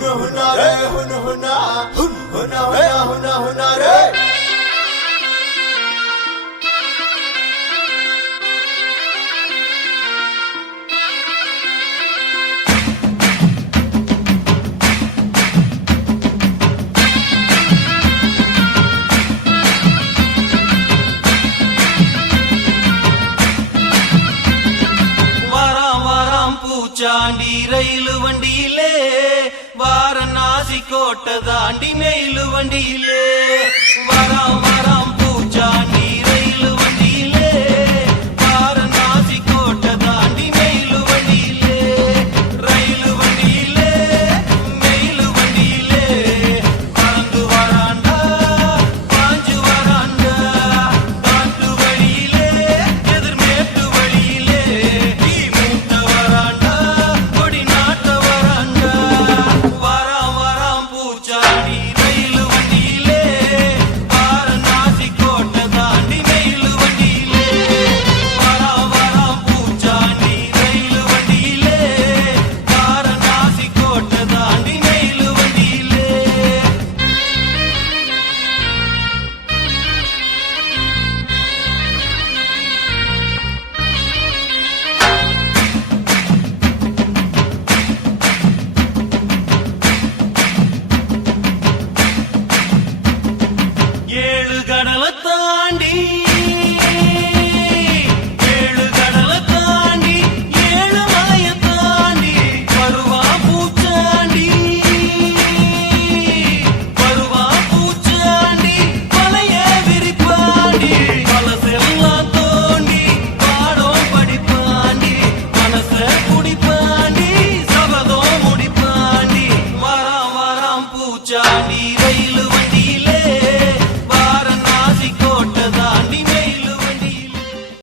हुना हुना रे हुना हुना हुना हुना हुना हुना रे பூச்சாண்டி ரயிலு வண்டியிலே வாரணாசி கோட்டை தாண்டி மெயிலு வண்டியிலே வராம் வராம் பூச்சாண்டி ரயிலு வண்டியிலே வாரணாசி கோட்டை தாண்டி மெயிலு வண்டியிலே ரயிலு வண்டியிலே மெயிலு வண்டியிலே பறந்து வராண்டா பாஞ்சு வராண்டா காட்டு வழியிலே எதிர்மேட்டு வழியிலே கடலை